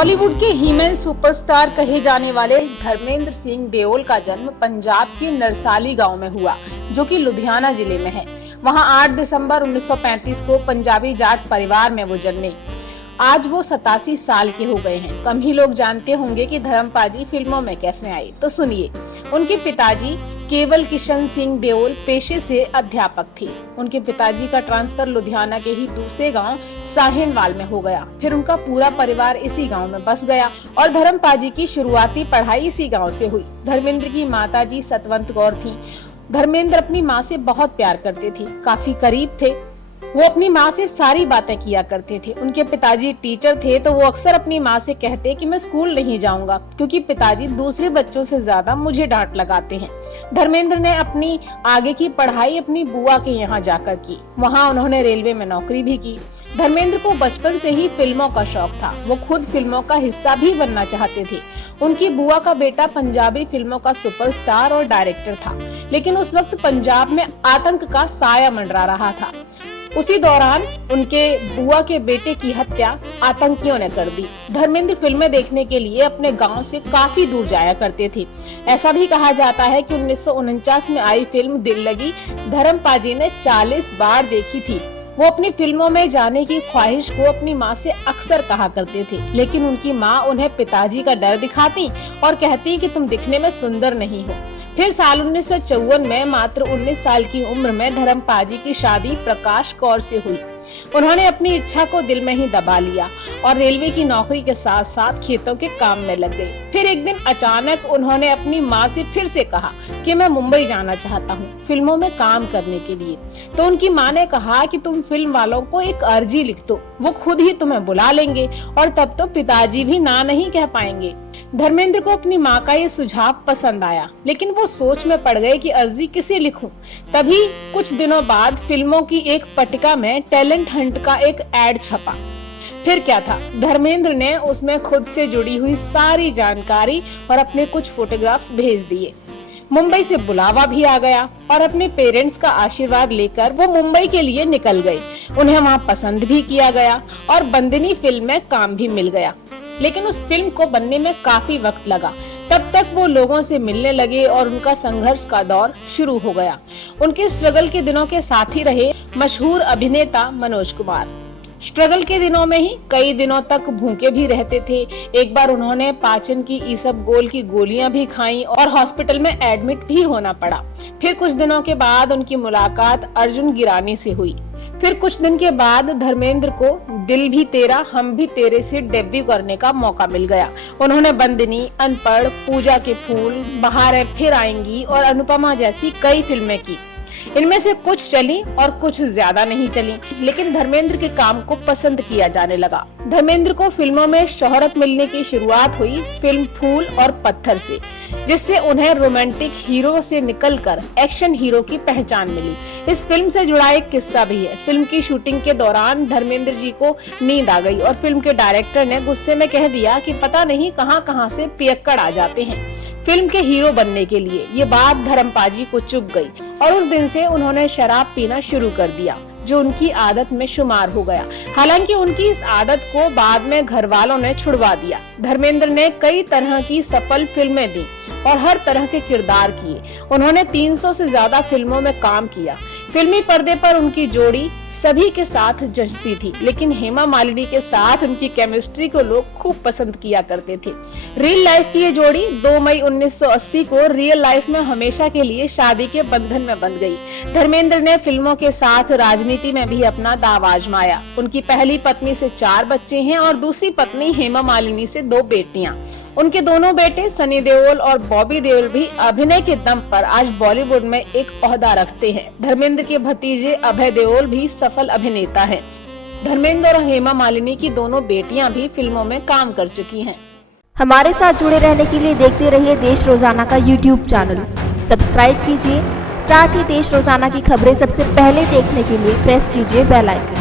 बॉलीवुड के He-Man superstar कहे जाने वाले धर्मेंद्र सिंह देओल का जन्म पंजाब के नरसाली गांव में हुआ, जो कि लुधियाना जिले में है। वहां 8 दिसंबर 1935 को पंजाबी जाट परिवार में वो जन्मे। आज वो 87 साल के हो गए हैं। कम ही लोग जानते होंगे कि धर्मपाजी फिल्मों में कैसे आए, तो सुनिए। उनके पिताजी केवल किशन सिंह देओल पेशे से अध्यापक थे। उनके पिताजी का ट्रांसफर लुधियाना के ही दूसरे गांव साहिनवाल में हो गया। फिर उनका पूरा परिवार इसी गांव में बस गया और धर्मपाजी की शुरुआती पढ़ाई इसी गांव से हुई। धर्मेंद्र की माताजी सतवंत कौर थी। धर्मेंद्र अपनी माँ से बहुत प्यार करते थे, काफी करीब थे। वो अपनी माँ से सारी बातें किया करते थे। उनके पिताजी टीचर थे, तो वो अक्सर अपनी माँ से कहते कि मैं स्कूल नहीं जाऊंगा, क्योंकि पिताजी दूसरे बच्चों से ज्यादा मुझे डांट लगाते हैं। धर्मेंद्र ने अपनी आगे की पढ़ाई अपनी बुआ के यहाँ जाकर की। वहाँ उन्होंने रेलवे में नौकरी भी की। धर्मेंद्र को बचपन से ही फिल्मों का शौक था। वो खुद फिल्मों का हिस्सा भी बनना चाहते थे। उनकी बुआ का बेटा पंजाबी फिल्मों का सुपरस्टार और डायरेक्टर था, लेकिन उस वक्त पंजाब में आतंक का साया मंडरा रहा था। उसी दौरान उनके बुआ के बेटे की हत्या आतंकियों ने कर दी। धर्मेंद्र फिल्में देखने के लिए अपने गांव से काफी दूर जाया करते थे। ऐसा भी कहा जाता है कि 1949 में आई फिल्म दिल लगी धर्मपाजी ने 40 बार देखी थी। वो अपनी फिल्मों में जाने की ख्वाहिश को अपनी माँ से अक्सर कहा करते थे, लेकिन उनकी माँ उन्हें पिताजी का डर दिखाती और कहती कि तुम दिखने में सुंदर नहीं हो। फिर साल 1954 में मात्र 19 साल की उम्र में धर्मपाजी की शादी प्रकाश कौर से हुई। उन्होंने अपनी इच्छा को दिल में ही दबा लिया और रेलवे की नौकरी के साथ साथ खेतों के काम में लग गई। फिर एक दिन अचानक उन्होंने अपनी माँ से फिर से कहा कि मैं मुंबई जाना चाहता हूँ फिल्मों में काम करने के लिए। तो उनकी माँ ने कहा कि तुम फिल्म वालों को एक अर्जी लिख दो, वो खुद ही तुम्हें बुला लेंगे और तब तो पिताजी भी ना नहीं कह पाएंगे। धर्मेंद्र को अपनी माँ का ये सुझाव पसंद आया, लेकिन वो सोच में पड़ गए कि अर्जी किसे लिखूं। तभी कुछ दिनों बाद फिल्मों की एक पट्टिका में टैलेंट हंट का एक एड छपा। फिर क्या था, धर्मेंद्र ने उसमें खुद से जुड़ी हुई सारी जानकारी और अपने कुछ फोटोग्राफ्स भेज दिए। मुंबई से बुलावा भी आ गया और अपने पेरेंट्स का आशीर्वाद लेकर वो मुंबई के लिए निकल गए। उन्हें वहाँ पसंद भी किया गया और बंदिनी फिल्म में काम भी मिल गया, लेकिन उस फिल्म को बनने में काफी वक्त लगा। तब तक वो लोगों से मिलने लगे और उनका संघर्ष का दौर शुरू हो गया। उनके स्ट्रगल के दिनों के साथी रहे मशहूर अभिनेता मनोज कुमार। स्ट्रगल के दिनों में ही कई दिनों तक भूखे भी रहते थे। एक बार उन्होंने पाचन की इसबगोल की गोलियां भी खाई और हॉस्पिटल में एडमिट भी होना पड़ा। फिर कुछ दिनों के बाद उनकी मुलाकात अर्जुन गिरानी से हुई। फिर कुछ दिन के बाद धर्मेंद्र को दिल भी तेरा हम भी तेरे से डेब्यू करने का मौका मिल गया। उन्होंने बंदिनी, अनपढ़, पूजा के फूल, बहारें फिर आएंगी और अनुपमा जैसी कई फिल्में की। इनमें से कुछ चली और कुछ ज्यादा नहीं चली, लेकिन धर्मेंद्र के काम को पसंद किया जाने लगा। धर्मेंद्र को फिल्मों में शोहरत मिलने की शुरुआत हुई फिल्म फूल और पत्थर से, जिससे उन्हें रोमांटिक हीरो से निकलकर एक्शन हीरो की पहचान मिली। इस फिल्म से जुड़ा एक किस्सा भी है। फिल्म की शूटिंग के दौरान धर्मेंद्र जी को नींद आ गई और फिल्म के डायरेक्टर ने गुस्से में कह दिया कि पता नहीं कहां से पियक्कड़ आ जाते हैं फिल्म के हीरो बनने के लिए। ये बात धर्मपाजी को चुभ गई और उस दिन से उन्होंने शराब पीना शुरू कर दिया, जो उनकी आदत में शुमार हो गया। हालांकि उनकी इस आदत को बाद में घर वालों ने छुड़वा दिया। धर्मेंद्र ने कई तरह की सफल फिल्में दी और हर तरह के किरदार किए। उन्होंने 300 से ज्यादा फिल्मों में काम किया। फिल्मी पर्दे पर उनकी जोड़ी सभी के साथ जचती थी, लेकिन हेमा मालिनी के साथ उनकी केमिस्ट्री को लोग खूब पसंद किया करते थे। रियल लाइफ की ये जोड़ी 2 मई 1980 को रियल लाइफ में हमेशा के लिए शादी के बंधन में बंध गई। धर्मेंद्र ने फिल्मों के साथ राजनीति में भी अपना दाव आजमाया। उनकी पहली पत्नी से 4 बच्चे हैं और दूसरी पत्नी हेमा मालिनी से 2 बेटियां। उनके दोनों बेटे सनी देओल और बॉबी देओल भी अभिनय के दम पर आज बॉलीवुड में एक ओहदा रखते हैं। धर्मेंद्र के भतीजे अभय देओल भी सफल अभिनेता हैं। धर्मेंद्र और हेमा मालिनी की दोनों बेटियां भी फिल्मों में काम कर चुकी हैं। हमारे साथ जुड़े रहने के लिए देखते रहिए देश रोजाना का YouTube चैनल। सब्सक्राइब कीजिए, साथ ही देश रोजाना की खबरें सबसे पहले देखने के लिए प्रेस कीजिए बेल आइकन।